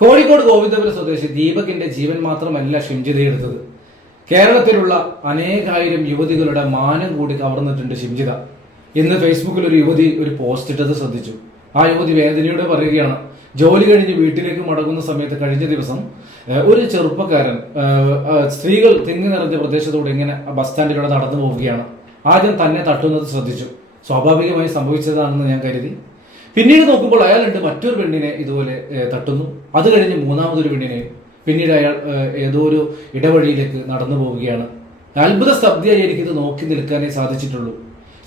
കോഴിക്കോട് ഗോവിന്ദപുരം സ്വദേശി ദീപകിന്റെ ജീവൻ മാത്രമല്ല ഷിംജിത എടുത്തത്. കേരളത്തിലുള്ള അനേകായിരം യുവതികളുടെ മാനം കൂടി കവർന്നിട്ടുണ്ട് ഷിംജിത. ഇന്ന് ഫേസ്ബുക്കിൽ ഒരു യുവതി ഒരു പോസ്റ്റ് ഇട്ടത് ശ്രദ്ധിച്ചു. ആ യുവതി വേദനയോടെ പറയുകയാണ്, ജോലി കഴിഞ്ഞ് വീട്ടിലേക്ക് മടങ്ങുന്ന സമയത്ത് കഴിഞ്ഞ ദിവസം ഒരു ചെറുപ്പക്കാരൻ സ്ത്രീകൾ തിങ്ങി നിറഞ്ഞ പ്രദേശത്തൂടെ ഇങ്ങനെ ബസ് സ്റ്റാൻഡിലൂടെ നടന്നു പോവുകയാണ്. ആദ്യം തന്നെ തട്ടുന്നത് ശ്രദ്ധിച്ചു. സ്വാഭാവികമായി സംഭവിച്ചതാണെന്ന് ഞാൻ കരുതി. പിന്നീട് നോക്കുമ്പോൾ അയാളുണ്ട് മറ്റൊരു പെണ്ണിനെ ഇതുപോലെ തട്ടുന്നു. അത് കഴിഞ്ഞ് മൂന്നാമതൊരു പെണ്ണിനെയും. പിന്നീട് അയാൾ ഏതോ ഒരു ഇടവഴിയിലേക്ക് നടന്നു പോവുകയാണ്. അത്ഭുത സ്തബ്ധിയായി എനിക്കിത് നോക്കി നിൽക്കാനേ സാധിച്ചിട്ടുള്ളൂ.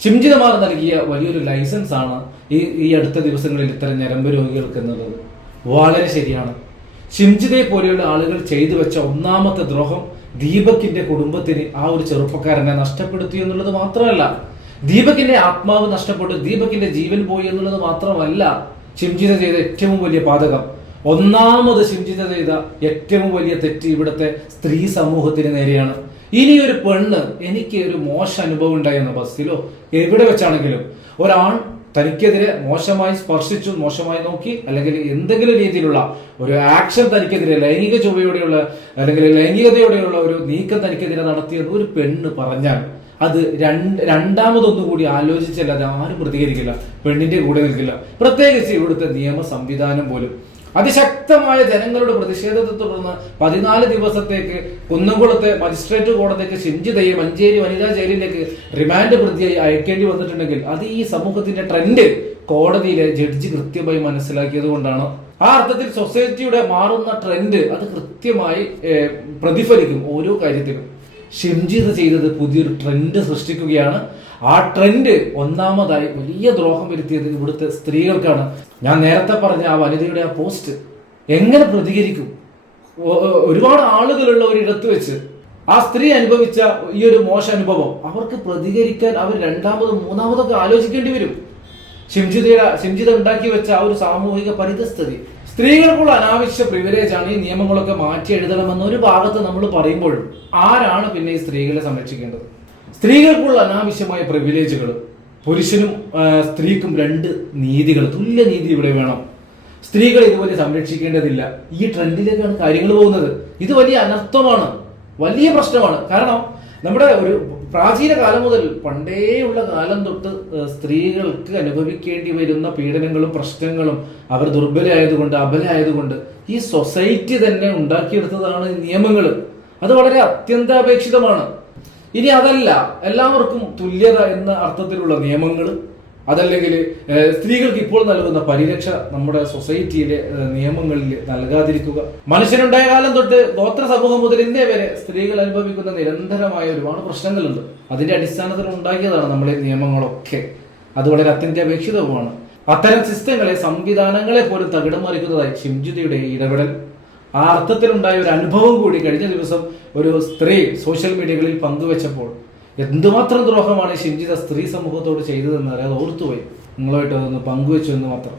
ഷിംജിതമാർ നൽകിയ വലിയൊരു ലൈസൻസ് ആണ് ഈ അടുത്ത ദിവസങ്ങളിൽ ഇത്തരം ഞരമ്പ് രോഗികൾക്ക് എന്നുള്ളത്. വളരെ ശരിയാണ്. ഷിംജിതയെ പോലെയുള്ള ആളുകൾ ചെയ്തു വെച്ച ഒന്നാമത്തെ ദ്രോഹം ദീപകിന്റെ കുടുംബത്തിന് ആ ഒരു ചെറുപ്പക്കാരനെ നഷ്ടപ്പെടുത്തി എന്നുള്ളത് മാത്രമല്ല, ദീപകിന്റെ ആത്മാവ് നഷ്ടപ്പെട്ടു, ദീപകിന്റെ ജീവൻ പോയി എന്നുള്ളത് മാത്രമല്ല ഷിംജിത ചെയ്ത ഏറ്റവും വലിയ പാതകം. ഒന്നാമത് ഷിംജിത ചെയ്ത ഏറ്റവും വലിയ തെറ്റ് ഇവിടുത്തെ സ്ത്രീ സമൂഹത്തിന് നേരെയാണ്. ഇനിയൊരു പെണ്ണ് എനിക്ക് ഒരു മോശം അനുഭവം ഉണ്ടായെന്ന ബസ്സിലോ എവിടെ വെച്ചാണെങ്കിലും ഒരാൺ തനിക്കെതിരെ മോശമായി സ്പർശിച്ചു, മോശമായി നോക്കി, അല്ലെങ്കിൽ എന്തെങ്കിലും രീതിയിലുള്ള ഒരു ആക്ഷൻ തനിക്കെതിരെ ലൈംഗിക ചൊവ്വയോടെയുള്ള അല്ലെങ്കിൽ ലൈംഗികതയോടെയുള്ള ഒരു നീക്കം തനിക്കെതിരെ നടത്തിയെന്ന് ഒരു പെണ്ണ് പറഞ്ഞാൽ അത് രണ്ടാമതൊന്നുകൂടി ആലോചിച്ചല്ലാതെ ആരും പ്രതികരിക്കില്ല, പെണ്ണിന്റെ കൂടെ നിൽക്കില്ല. പ്രത്യേകിച്ച് ഇവിടുത്തെ നിയമ സംവിധാനം പോലും അതിശക്തമായ ജനങ്ങളുടെ പ്രതിഷേധത്തെ തുടർന്ന് 14 ദിവസത്തേക്ക് കുന്നംകുളത്തെ മജിസ്ട്രേറ്റ് കോടതിക്ക് ഷിംജിതയെ മഞ്ചേരി വനിതാ ജയിലിലേക്ക് റിമാൻഡ് പ്രതിയായി അയക്കേണ്ടി വന്നിട്ടുണ്ടെങ്കിൽ അത് ഈ സമൂഹത്തിന്റെ ട്രെൻഡ് കോടതിയിലെ ജഡ്ജി കൃത്യമായി മനസ്സിലാക്കിയത് കൊണ്ടാണ്. ആ അർത്ഥത്തിൽ സൊസൈറ്റിയുടെ മാറുന്ന ട്രെൻഡ് അത് കൃത്യമായി പ്രതിഫലിക്കും ഓരോ കാര്യത്തിലും. ഷിംജിത ചെയ്തത് പുതിയൊരു ട്രെൻഡ് സൃഷ്ടിക്കുകയാണ്. ആ ട്രെൻഡ് ഒന്നാമതായി വലിയ ദ്രോഹം വരുത്തിയത് ഇവിടുത്തെ സ്ത്രീകൾക്കാണ്. ഞാൻ നേരത്തെ പറഞ്ഞ ആ വനിതയുടെ ആ പോസ്റ്റ് എങ്ങനെ പ്രതികരിക്കും? ഒരുപാട് ആളുകളുള്ള ഒരിടത്ത് വെച്ച് ആ സ്ത്രീ അനുഭവിച്ച ഈ ഒരു മോശ അനുഭവം അവർക്ക് പ്രതികരിക്കാൻ അവർ രണ്ടാമതും മൂന്നാമതൊക്കെ ആലോചിക്കേണ്ടി വരും. ഷിംജിത ഉണ്ടാക്കി വെച്ച ആ ഒരു സാമൂഹിക പരിതസ്ഥിതി, സ്ത്രീകൾക്കുള്ള അനാവശ്യ പ്രിവിലേജ് ആണ്, ഈ നിയമങ്ങളൊക്കെ മാറ്റി എഴുതണമെന്ന് ഒരു ഭാഗത്ത് നമ്മൾ പറയുമ്പോഴും ആരാണ് പിന്നെ ഈ സ്ത്രീകളെ സംരക്ഷിക്കേണ്ടത്? സ്ത്രീകൾക്കുള്ള അനാവശ്യമായ പ്രിവിലേജുകൾ, പുരുഷനും സ്ത്രീക്കും 2 നീതികൾ, തുല്യ നീതി ഇവിടെ വേണം. സ്ത്രീകൾ ഇതുപോലെ സംരക്ഷിക്കേണ്ടതില്ല. ഈ ട്രെൻഡിലേക്കാണ് കാര്യങ്ങൾ പോകുന്നത്. ഇത് വലിയ അനർത്ഥമാണ്, വലിയ പ്രശ്നമാണ്. കാരണം നമ്മുടെ ഒരു പ്രാചീന കാലം മുതൽ പണ്ടേയുള്ള കാലം തൊട്ട് സ്ത്രീകൾക്ക് അനുഭവിക്കേണ്ടി വരുന്ന പീഡനങ്ങളും പ്രശ്നങ്ങളും അവർ ദുർബലമായതുകൊണ്ട്, അബലമായതുകൊണ്ട് ഈ സൊസൈറ്റി തന്നെ ഉണ്ടാക്കിയെടുത്തതാണ് നിയമങ്ങൾ. അത് വളരെ അത്യന്താപേക്ഷിതമാണ്. ഇനി അതല്ല, എല്ലാവർക്കും തുല്യത എന്ന അർത്ഥത്തിലുള്ള നിയമങ്ങൾ, അതല്ലെങ്കിൽ സ്ത്രീകൾക്ക് ഇപ്പോൾ നൽകുന്ന പരിരക്ഷ നമ്മുടെ സൊസൈറ്റിയിലെ നിയമങ്ങളിൽ നൽകാതിരിക്കുക. മനുഷ്യനുണ്ടായ കാലം തൊട്ട് ഗോത്ര സമൂഹം മുതൽ ഇന്നേ വരെ സ്ത്രീകൾ അനുഭവിക്കുന്ന നിരന്തരമായ ഒരുപാട് പ്രശ്നങ്ങളുണ്ട്. അതിന്റെ അടിസ്ഥാനത്തിൽ ഉണ്ടാക്കിയതാണ് നമ്മളെ നിയമങ്ങളൊക്കെ. അത് വളരെ അത്യന്താപേക്ഷിതവുമാണ്. അത്തരം സിസ്റ്റങ്ങളെ, സംവിധാനങ്ങളെ പോലും തകിടം മറിക്കുന്നതായി ഷിംജിതയുടെ ഇടപെടൽ. ആ അർത്ഥത്തിലുണ്ടായ ഒരു അനുഭവം കൂടി കഴിഞ്ഞ ദിവസം ഒരു സ്ത്രീ സോഷ്യൽ മീഡിയകളിൽ പങ്കുവെച്ചപ്പോൾ എന്തുമാത്രം ദ്രോഹമാണ് ഷിംജിത സ്ത്രീ സമൂഹത്തോട് ചെയ്തതെന്ന് അറിയാതെ ഓർത്തുപോയി. നിങ്ങളുമായിട്ട് അതൊന്ന് പങ്കുവെച്ചു എന്ന് മാത്രം.